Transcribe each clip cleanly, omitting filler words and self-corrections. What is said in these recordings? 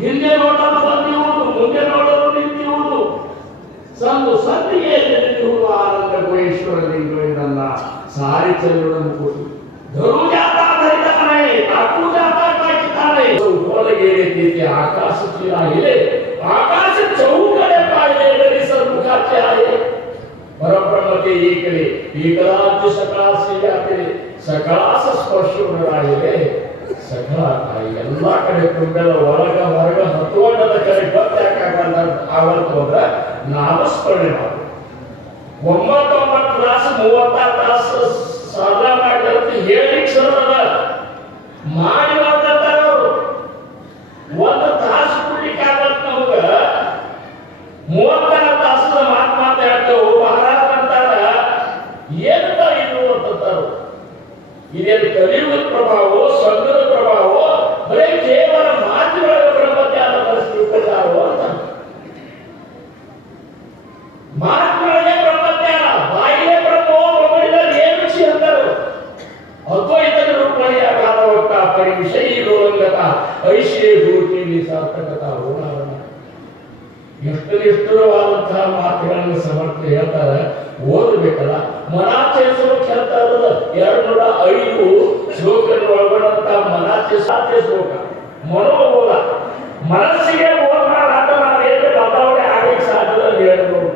ಹಿಂದೆ ನೋಡಲು ಬಂದಿರುವುದು, ಮುಂದೆ ನೋಡಲು ನಿಂತಿರುವುದು, ಸಂದಿಗೆ ನಿಂತಿರುವುದು ಆನಂದ ಗುಹೇಶ್ವರ ಲಿಂಗವೇ ನನ್ನ ಸಾರಿ ಚೆಲ್ಲುವುದನ್ನು ಕೊಟ್ಟು ಧರು ಜಾತಾ ಧರಿತಾನೆ, ತಾಕು ಜಾತಾ ಕಾಯ್ತಾನೆ. ಒಳಗೆ ರೀತಿ ಆಕಾಶ ಚಿರಾಯಿಲೆ, ಆಕಾಶ ಚೌಕಡೆ ಪಾಯಿಲೆ ಧರಿಸಲು ಮುಖಾಚೆ ಆಯೆ. परब्रह्म के एकले एकलाज सकाश यात्रे सकाश स्पर्शरायले सಕಲ ಎಲ್ಲ ಕಡೆ ತುಂಬೆಲ್ಲ ಒಳಗ ಹೊರಗ ಹತ್ತುವಂಡದ ಕಡೆ ಗೊತ್ತಾಗಲ್ಲ ಆವತ್ತು ಅಂದ್ರೆ ನಾಮಸ್ಮರಣೆ ಮಾಡಿ 9 ತಾಸು 36 ತಾಸು ಸಾಧನ ಮಾಡಿದಂತ ಹೇಳಿಕ್ ಸರದ ಮಾಡಿ ಮಾಡ್ತಾರವರು. ಒಂದು ತಾಸು ಕುಡ್ಲಿಕ್ಕೆ ಆಗತ್ತ ನಮಗ 36 ತಾಸದ ಮಾತು ಮಾತಾಡ್ತೇವೆ. ಮಹಾರಾಜ ಅಂತಾರ ಏನಂತ ಇದು ಅಂತಾರು. ಇದೇನು ಕಲಿಯುಗದ ಪ್ರಭಾವ, ಸಂಘದ ಪ್ರಭಾವ, ಬರೀ ಕೇವಲ ಮಾತುಗಳ ಬ್ರಹ್ಮಜ್ಞಾನ ಪರಿಸ್ಥಿತಿದ್ದಾರೋ ಅಂತ. ಮಾತುಗಳೇ ಬ್ರಹ್ಮಜ್ಞಾನ, ಬಾಯಿಲೆ ಬ್ರಹ್ಮೋ ಬ್ರಹ್ಮದಲ್ಲಿ ಏನು ವಿಷಯ ಅಂತಾರು. ಅದ್ವೈತದ ರೂಪಣೆಯಾಗಾದ ಹೋಗ್ತಾ ಪರಿವಿಷಯ ರೋಲಂಗತ ಐಶ್ವರ್ಯ ಗುರುತಿ ಸಾರ್ಥಕತ ಹೋರಾಟ. ಎಷ್ಟು ನಿಷ್ಠುರವಾದಂತಹ ಮಾತುಗಳನ್ನು ಸಮರ್ಥ ಹೇಳ್ತಾರೆ, ಓದಬೇಕಲ್ಲ. ಮನಾಚರಿಸಬೇಕು ಹೇಳ್ತಾ ಇರೋದು 205 ಶ್ಲೋಕಗಳು ಒಳಗೊಂಡಂತಹ ಮನಾಚರಿಸಾಧ್ಯ ಶ್ಲೋಕ ಮನೋಬೋಧ. ಮನಸ್ಸಿಗೆ ಬೋಧ ಮಾಡಾಟ ನಾವು ಏನು ಬದಲಾವಣೆ ಆಗಲಿಕ್ಕೆ ಸಾಧ್ಯ ಹೇಳ್ಬೋದು.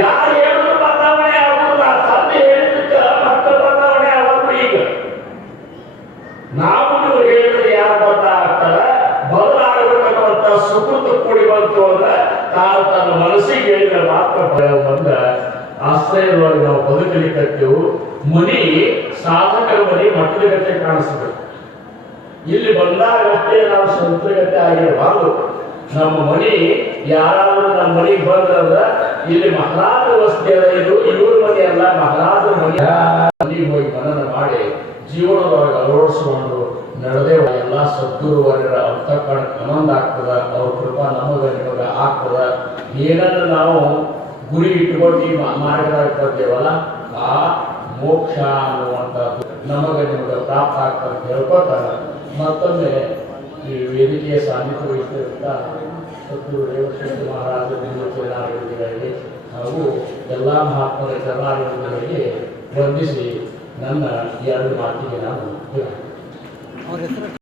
ಯಾರು ಹೇಳಿದ್ರು ಬದಲಾವಣೆ ಆಗೋದಿಲ್ಲ. ತಂದೆ ಹೇಳಿದ್ದಕ್ಕೆ ಮಕ್ಕಳ ಬದಲಾವಣೆ ಆಗೋದು. ಈಗ ನಾವು ನೀವು ಹೇಳಿದ್ರೆ ಯಾರು ಬದಲಾಗ್ತಾರ? ಬದಲಾಗಬೇಕನ್ನುವಂತ ಸುಕೃತ ಕೂಡಿ ಬಂತು ಅಂದ್ರೆ ತಾನು ತನ್ನ ಮನಸ್ಸಿಗೆ ಹೇಳಿದ್ರೆ ಮಾತ್ರ ಬಂದ ಆಶ್ರಯದೊಳಗೆ ನಾವು ಬದುಕಲಿಕ್ಕೇವು. ಮನಿ ಸಾಧಕರ ಮನಿ ಮಟ್ಟದ ಗತೆ ಕಾಣಿಸ್ಬೇಕು. ಇಲ್ಲಿ ಬಂದಾಗಷ್ಟೇ ನಾವು ಸಂತಗತೆ ಆಗಿರಬಾರ್ದು. ನಮ್ಮ ಮನಿ ಯಾರಾದ್ರೂ ನಮ್ಮ ಮನೆಗೆ ಬಂದ್ರೆ ಇಲ್ಲಿ ಮಹಾರಾಜ ವಸ್ತಿ ಅದ, ಇದು ಇವ್ರ ಮನೆ ಅಲ್ಲ, ಮಹಾರಾಜರ ಮನೆಗೆ ಹೋಗಿ ಮನನ ಮಾಡಿ ಜೀವನದೊಳಗೆ ಅಳವಡಿಸಿಕೊಂಡು ನಡೆದೇ ಎಲ್ಲ ಸದ್ಗುರುವರ ಅಂತಃಕರಣ ಆನಂದ ಆಗ್ತದ. ಅವ್ರ ಕೃಪಾ ನಮಗ ನಿಮಗ ಆಗ್ತದ. ಏನನ್ನ ನಾವು ಗುರಿ ಇಟ್ಕೊಂಡು ಈ ಮಾರ್ಗದಾಗ ಬರ್ತೀವಲ್ಲ, ಆ ಮೋಕ್ಷ ಅನ್ನುವಂಥದ್ದು ನಮಗ ನಿಮಗ ಪ್ರಾಪ್ತ ಆಗ್ತದೆ ಅಂತ ಹೇಳ್ಕೊತಾರ. ಮತ್ತೊಮ್ಮೆ ಈ ವೇದಿಕೆಯ ಸಾನ್ನಿಧ್ಯ ವಹಿಸಿದಂತ ಸದ್ಗುರು ರೇವಶಂಕರ ಮಹಾರಾಜರಿಗೆ ಹಾಗೂ ಎಲ್ಲ ಮಹಾತ್ಮರ ಚರಣಾರವಿಂದಗಳಿಗೆ ವಂದಿಸಿ ನನ್ನ 2 ಮಾತಿಗೆ ನಾನು